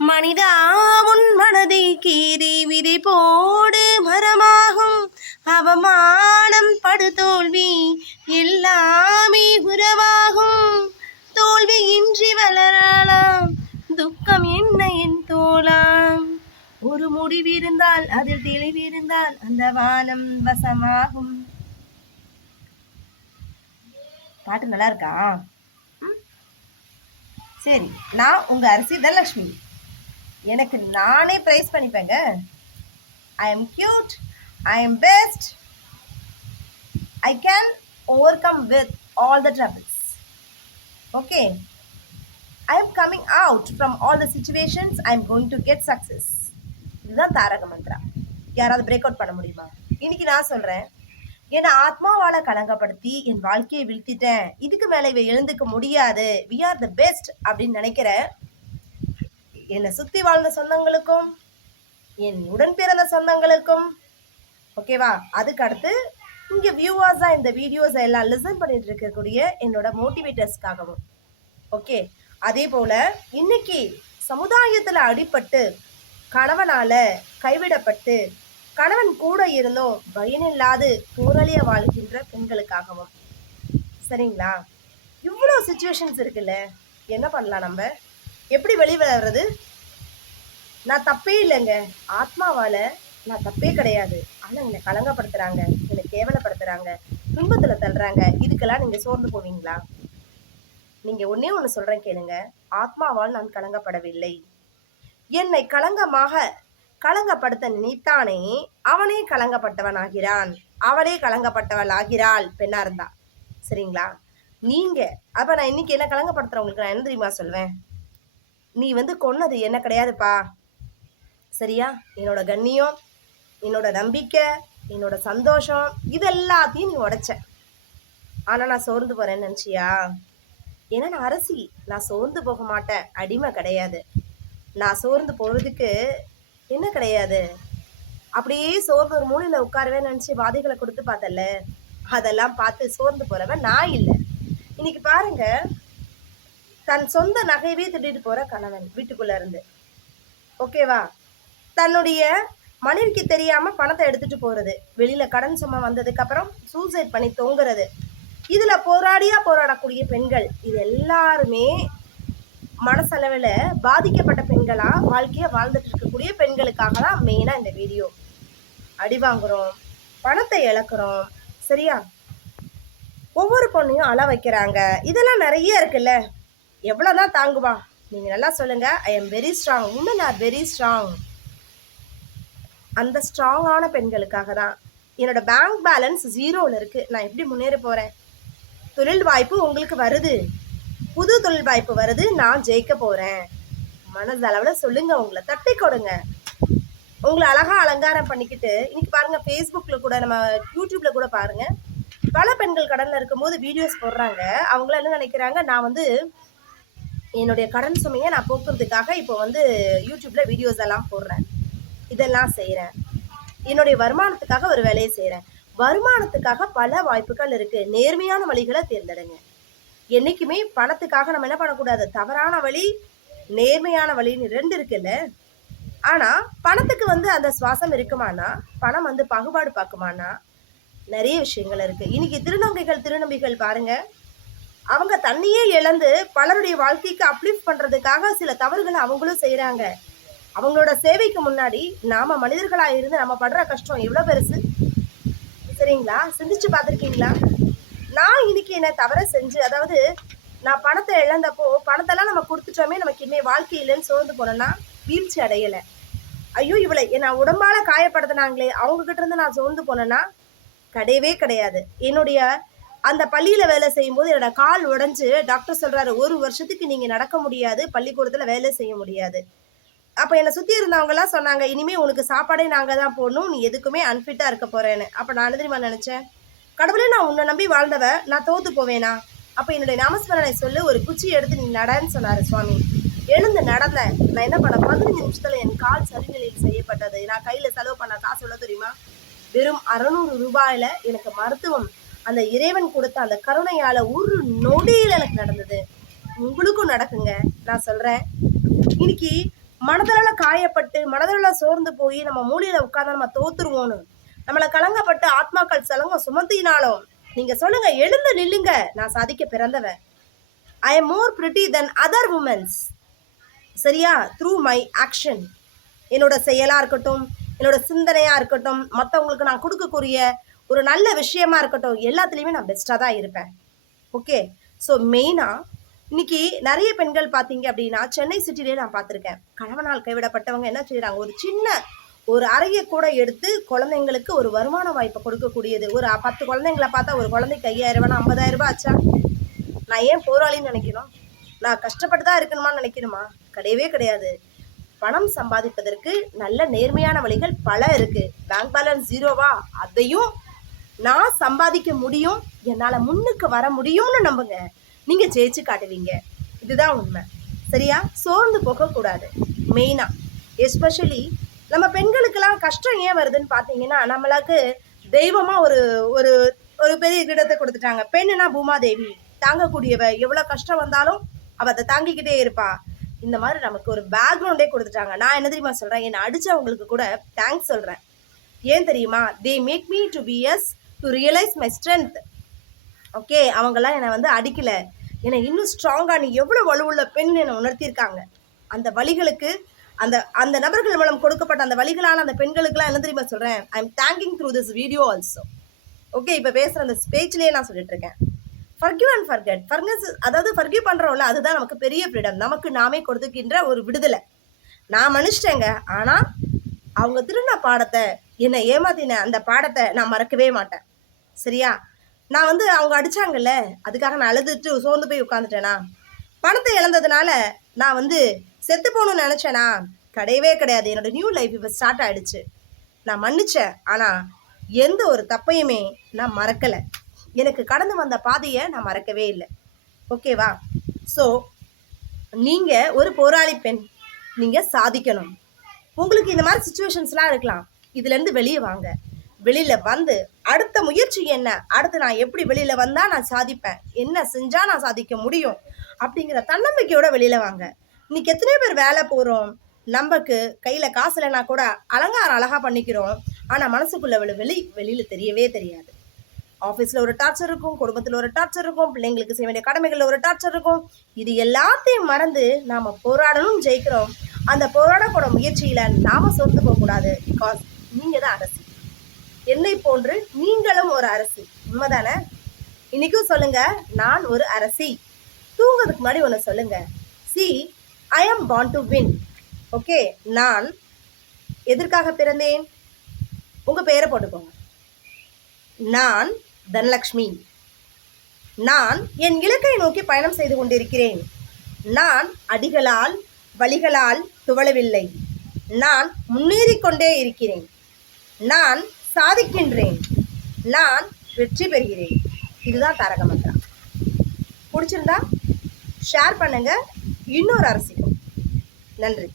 மனிதா உன் மனதை கீறி விதை போடு மரமாகும். அவமானம் படு தோல்வி எல்லாமே உறவாகும். தோல்வியின்றி வளரலாம், துக்கம் என்ன என் தோலாம். ஒரு முடிவிருந்தால் அதில் தெளிவிருந்தால் அந்த வானம் வசமாகும். பாட்டு நல்லா இருக்கா? சரி, நான் உங்க அரிசி தனலட்சுமி. எனக்கு நானே பிரைஸ் பண்ணிப்பேங்க. I am cute, I am best, I can overcome with all the troubles. Okay, I am coming out from all the situations. I am going to get success. இதுதான் தாரக மந்த்ரா. யாராவது பிரேக் அவுட் பண்ண முடியுமா? இன்னைக்கு நான் சொல்றேன், என்னை ஆத்மாவால கலங்கப்படுத்தி என் வாழ்க்கையை வீழ்த்திட்டேன், இதுக்கு மேலே இவ எழுந்துக்க முடியாது, வி ஆர் த பெஸ்ட் அப்படின்னு நினைக்கிற என்னை சுத்தி வாழ்ந்த சொந்தங்களுக்கும் என் உடன் பிறந்த சொந்தங்களுக்கும், ஓகேவா, அதுக்கு அடுத்து இங்க வியூவர்ஸா இந்த வீடியோஸ் எல்லாம் லிசன் பண்ணிட்டு இருக்கக்கூடிய என்னோட மோட்டிவேட்டர்ஸ்க்காகவும், ஓகே. அதே போல இன்னைக்கு சமுதாயத்துல அடிபட்டு கணவனால கைவிடப்பட்டு கணவன் கூட இருந்தும் பயனில்லாது போராளிய வாழ்கின்ற பெண்களுக்காகவும், சரிங்களா? இவ்வளோ சுச்சுவேஷன்ஸ் இருக்குல்ல, என்ன பண்ணலாம், நம்ம எப்படி வெளியே வர்றது? நான் தப்பே இல்லைங்க, ஆத்மாவால நான் தப்பே கிடையாது. ஆனால் என்னை கலங்கப்படுத்துறாங்க, என்னை கேவலப்படுத்துறாங்க, துன்பத்தில் தள்ளுறாங்க. இதுக்கெல்லாம் நீங்கள் சோர்ந்து போவீங்களா? நீங்கள் ஒன்னே ஒன்று சொல்கிறேன் கேளுங்க. ஆத்மாவால் நான் கலங்கப்படவில்லை. என்னை கலங்கப்படுத்த நினைத்தானே அவனே கலங்கப்பட்டவன் ஆகிறான், அவளே கலங்கப்பட்டவள் ஆகிறாள், பெண்ணா இருந்தா. சரிங்களா? நீங்க அப்ப நான் இன்னைக்கு என்ன கலங்கப்படுத்துறவங்களுக்கு நான் என்ன தெரியுமா சொல்வேன்? நீ கொன்னது என்ன கிடையாதுப்பா, சரியா? என்னோட கண்ணியம், என்னோட நம்பிக்கை, என்னோட சந்தோஷம், இது எல்லாத்தையும் நீ உடைச்ச. ஆனா நான் சோர்ந்து போறேன்னு நினைச்சியா? ஏன்னா நான் அரசி, நான் சோர்ந்து போக மாட்டேன், அடிமை கிடையாது. நான் சோர்ந்து போறதுக்கு என்ன கிடையாது. அப்படியே சோர்ந்து ஒரு மூலையில உட்காரவே நினைச்சு வாதிகளை கொடுத்து பார்த்தல, அதெல்லாம் பார்த்து சோர்ந்து போறவன் நான் இல்லை. இன்னைக்கு பாருங்க, தன் சொந்த நகையவே திட்டிட்டு போற கணவன் வீட்டுக்குள்ள இருந்து, ஓகேவா, தன்னுடைய மனைவிக்கு தெரியாம பணத்தை எடுத்துட்டு போறது, வெளியில கடன் சும்மா வந்ததுக்கு அப்புறம் சூசைட் பண்ணி தொங்குறது, இதுல போராடக்கூடிய பெண்கள், இது எல்லாருமே மனசளவில் பாதிக்கப்பட்ட பெண்களா வாழ்க்கையை வாழ்ந்துட்டு இருக்கக்கூடிய பெண்களுக்காக தான் மெயினா இந்த வீடியோ. அடி வாங்குறோம், பணத்தை இழக்கிறோம், சரியா? ஒவ்வொரு பொண்ணையும் அழ வைக்கிறாங்க, இதெல்லாம் நிறைய இருக்குல்ல. எவ்வளவுதான் தாங்குவா? நீங்க நல்லா சொல்லுங்க. I am very strong, woman are very strong. அந்த ஸ்ட்ராங்கான பெண்களுக்காக தான். என்னோட பேங்க் பேலன்ஸ் 0ல இருக்கு, நான் எப்படி முன்னேற போறேன்? தொழில் வாய்ப்பு உங்களுக்கு வருது, புது தொழில் வாய்ப்பு வருது, நான் ஜெயிக்க போறேன். மனதளவில் சொல்லுங்க, உங்களை தட்டி கொடுங்க. உங்களை அழகா அலங்காரம் பண்ணிக்கிட்டு இன்னைக்கு பாருங்க, ஃபேஸ்புக்ல கூட, நம்ம யூடியூப்ல கூட பாருங்க, பல பெண்கள் கடன்ல இருக்கும்போது வீடியோஸ் போடுறாங்க. அவங்கள என்ன நினைக்கிறாங்க, நான் என்னுடைய கடன் சுமையை நான் போக்குறதுக்காக இப்போ யூடியூப்ல வீடியோஸ் எல்லாம் போடுறேன், இதெல்லாம் செய்யறேன், என்னுடைய வருமானத்துக்காக ஒரு வேலையை செய்யறேன். வருமானத்துக்காக பல வாய்ப்புகள் இருக்கு, நேர்மையான வழிகளை தேர்ந்தெடுங்க. என்னைக்குமே பணத்துக்காக நம்ம என்ன பண்ணக்கூடாது, தவறான வழி, நேர்மையான வழின்னு 2 இருக்குல்ல. ஆனா பணத்துக்கு அந்த சுவாசம் இருக்குமானா, பணம் பாகுபாடு பார்க்குமானா, நிறைய விஷயங்கள் இருக்கு. இன்னைக்கு திருநங்கைகள் பாருங்க, அவங்க தண்ணியே இழந்து பலருடைய வாழ்க்கைக்கு அப்லிஃப்ட் பண்றதுக்காக சில தவறுகளை அவங்களும் செய்யறாங்க. அவங்களோட சேவைக்கு முன்னாடி நாம மனிதர்களா இருந்து நம்ம படுற கஷ்டம் எவ்வளவு பெருசு, சரிங்களா? சிந்திச்சு பார்த்துருக்கீங்களா? நான் இன்னைக்கு என்ன தவற செஞ்சு, அதாவது நான் பணத்தை இழந்தப்போ பணத்தெல்லாம் நம்ம கொடுத்துட்டோமே, நமக்கு இனிமே வாழ்க்கை இல்லைன்னு சோர்ந்து போனேன்னா வீழ்ச்சி அடையலை. ஐயோ இவளை நான் உடம்பால காயப்படுத்தினாங்களே, அவங்க கிட்ட இருந்து நான் சோர்ந்து போனேன்னா கிடையவே கிடையாது. என்னுடைய அந்த பள்ளியில வேலை செய்யும் போது என்னோட கால் உடைஞ்சு டாக்டர் சொல்றாரு, 1 வருஷத்துக்கு நீங்க நடக்க முடியாது, பள்ளிக்கூடத்துல வேலை செய்ய முடியாது. அப்ப என்னை சுத்தி இருந்தவங்க எல்லாம் சொன்னாங்க, இனிமே உனக்கு சாப்பாடே நாங்க தான் போடணும், நீ எதுக்குமே அன்ஃபிட்டா இருக்க போறேன்னு. அப்ப நான் தெரியுமா நினைச்சேன், கடவுளே, நான் உன்னை நம்பி வாழ்ந்தவ, நான் தோத்து போவேனா? அப்ப என்னுடைய நாமஸ்மரணை சொல்லு, ஒரு குச்சி எடுத்து நீ நடன்னு சொன்னாரு சுவாமி. எழுந்து நடந்த நான் என்ன பண்ண, 15 நிமிஷத்துல என் கால் சரிநிலையில் செய்யப்பட்டது. நான் கையில செலவு பண்ண காசு எவ்வளவு தெரியுமா? வெறும் 600 ரூபாயில எனக்கு மருத்துவம் அந்த இறைவன் கொடுத்த அந்த கருணையால ஒரு நொடியில் எனக்கு நடந்தது. உங்களுக்கும் நடக்குங்க. நான் சொல்றேன், இன்னைக்கு மனதளவில் காயப்பட்டு மனதளவில் சோர்ந்து போய் நம்ம மூலையில் உட்காந்து நம்ம தோத்துருவோன்னு நம்மளை கலங்கப்பட்டு ஆத்மாக்கள் சலங்கம் சுமத்தினாலும் நீங்கள் சொல்லுங்க, எழுந்து நில்லுங்க, நான் சாதிக்க பிறந்தவன். I am more pretty then other women's. சரியா? த்ரூ மை ஆக்ஷன், என்னோட செயலாக இருக்கட்டும், என்னோட சிந்தனையாக இருக்கட்டும், மற்றவங்களுக்கு நான் கொடுக்கக்கூடிய ஒரு நல்ல விஷயமா இருக்கட்டும், எல்லாத்துலேயுமே நான் பெஸ்ட்டாக தான் இருப்பேன். ஓகே. ஸோ மெயினாக இன்னைக்கு நிறைய பெண்கள் பார்த்தீங்க அப்படின்னா சென்னை சிட்டிலே நான் பார்த்துருக்கேன். கணவனால் கைவிடப்பட்டவங்க என்ன செய்கிறாங்க, ஒரு சின்ன ஒரு அறையை கூட எடுத்து குழந்தைங்களுக்கு ஒரு வருமான வாய்ப்பை கொடுக்கக்கூடியது. ஒரு 10 குழந்தைங்களை பார்த்தா ஒரு குழந்தைக்கு 5000 ரூபாய் 50,000 ரூபாய் ஆச்சா? நான் ஏன் போராளின்னு நினைக்கணும்? நான் கஷ்டப்பட்டு தான் இருக்கணுமான்னு நினைக்கணுமா? கிடையவே கிடையாது. பணம் சம்பாதிப்பதற்கு நல்ல நேர்மையான வழிகள் பல இருக்குது. பேங்க் பேலன்ஸ் ஜீரோவா? அதையும் நான் சம்பாதிக்க முடியும், என்னால் முன்னுக்கு வர முடியும்னு நம்புங்க. நீங்கள் ஜெயிச்சு காட்டுவீங்க. இதுதான் உண்மை. சரியா? சோர்ந்து போகக்கூடாது. மெயினாக எஸ்பெஷலி நம்ம பெண்களுக்கெல்லாம் கஷ்டம் ஏன் வருதுன்னு பார்த்தீங்கன்னா, நம்மளுக்கு தெய்வமாக ஒரு ஒரு ஒரு பெரிய கிடத்தை கொடுத்துட்டாங்க. பெண்ணுனா பூமாதேவி, தாங்கக்கூடியவ, எவ்வளோ கஷ்டம் வந்தாலும் அவள் அதை தாங்கிக்கிட்டே இருப்பா. இந்த மாதிரி நமக்கு ஒரு பேக்ரவுண்டே கொடுத்துட்டாங்க. நான் என்ன தெரியுமா சொல்கிறேன், என்னை அடித்தவங்களுக்கு கூட தேங்க்ஸ் சொல்கிறேன். ஏன் தெரியுமா? They make me to be as to realise my strength. Okay, அவங்கெல்லாம் என்னை வந்து அடிக்கலை, என்னை இன்னும் ஸ்ட்ராங்காக நீ எவ்வளோ வலுவுள்ள பெண் என்னை உணர்த்தியிருக்காங்க. அந்த வழிகளுக்கு அந்த அந்த நபர்கள் மூலம் கொடுக்கப்பட்ட அந்த வழிகளான அந்த பெண்களுக்கெல்லாம் என்ன தெரியுமா சொல்கிறேன், I am thanking through this video also. Okay, இப்போ பேசுகிற அந்த ஸ்பேச்லேயே நான் சொல்லிட்டு இருக்கேன். Forgive and forget. அதாவது ஃபர்கிவ் பண்ணுறோம்ல, அதுதான் நமக்கு பெரிய ஃப்ரீடம், நமக்கு நாமே கொடுத்துக்கின்ற ஒரு விடுதலை. நான் மன்னிச்சிட்டேங்க, ஆனால் அவங்க திருடின பாடத்தை, என்னை ஏமாத்தின அந்த பாடத்தை நான் மறக்கவே மாட்டேன். சரியா? நான் வந்து அவங்க அடித்தாங்கல்ல, அதுக்காக நான் அழுதுட்டு சோர்ந்து போய் உட்காந்துட்டேனா? பணத்தை இழந்ததுனால நான் வந்து செத்து போகணும்னு நினச்சேனா? கிடையவே கிடையாது. என்னோட நியூ லைஃப் இப்போ ஸ்டார்ட் ஆகிடுச்சு. நான் மன்னித்தேன், ஆனால் எந்த ஒரு தப்பையுமே நான் மறக்கலை. எனக்கு கடந்து வந்த பாதையை நான் மறக்கவே இல்லை. ஓகேவா? ஸோ நீங்கள் ஒரு போராளி பெண், நீங்கள் சாதிக்கணும். உங்களுக்கு இந்த மாதிரி சுச்சுவேஷன்ஸ்லாம் இருக்கலாம். இதுலேருந்து வெளியே வாங்க. வெளியில் வந்து அடுத்த முயற்சி என்ன, அடுத்து நான் எப்படி வெளியில் வந்தால் நான் சாதிப்பேன், என்ன செஞ்சால் நான் சாதிக்க முடியும் அப்படிங்கிற தன்னம்பிக்கையோட வெளியில் வாங்க. இன்னைக்கு எத்தனை பேர் வேலை போகிறோம், நமக்கு கையில் காசு இல்லைனா கூட அலங்காரம் அழகாக பண்ணிக்கிறோம், ஆனால் மனசுக்குள்ளே வெளியில் தெரியவே தெரியாது. ஆஃபீஸில் ஒரு டார்ச்சர் இருக்கும், குடும்பத்தில் ஒரு டார்ச்சர் இருக்கும், பிள்ளைங்களுக்கு செய்ய வேண்டிய கடமைகளில் ஒரு டார்ச்சர் இருக்கும். இது எல்லாத்தையும் மறந்து நாம் போராடணும், ஜெயிக்கிறோம். அந்த போராடப்போட முயற்சியில் நாம் சொந்து போகக்கூடாது. பிகாஸ் நீங்கள் தான் அரசி. என்னை போன்று நீங்களும் ஒரு அரசி. உண்மைதானே? இன்றைக்கும் சொல்லுங்கள், நான் ஒரு அரசி. தூங்குறதுக்கு முன்னாடி ஒன்று சொல்லுங்கள், சி ஐ ஆம் born டு வின். ஓகே, நான் எதற்காக பிறந்தேன்? உங்கள் பெயரை போட்டுக்கோங்க. நான் தனலக்ஷ்மி. நான் என் இலக்கை நோக்கி பயணம் செய்து கொண்டிருக்கிறேன். நான் அடிகளால் வழிகளால் துவளவில்லை. நான் முன்னேறிக்கொண்டே இருக்கிறேன். நான் சாதிக்கின்றேன். நான் வெற்றி பெறுகிறேன். இதுதான் தாரக மந்திரம். பிடிச்சிருந்தா ஷேர் பண்ணுங்க இன்னொரு அரசிக்கும். நன்றி.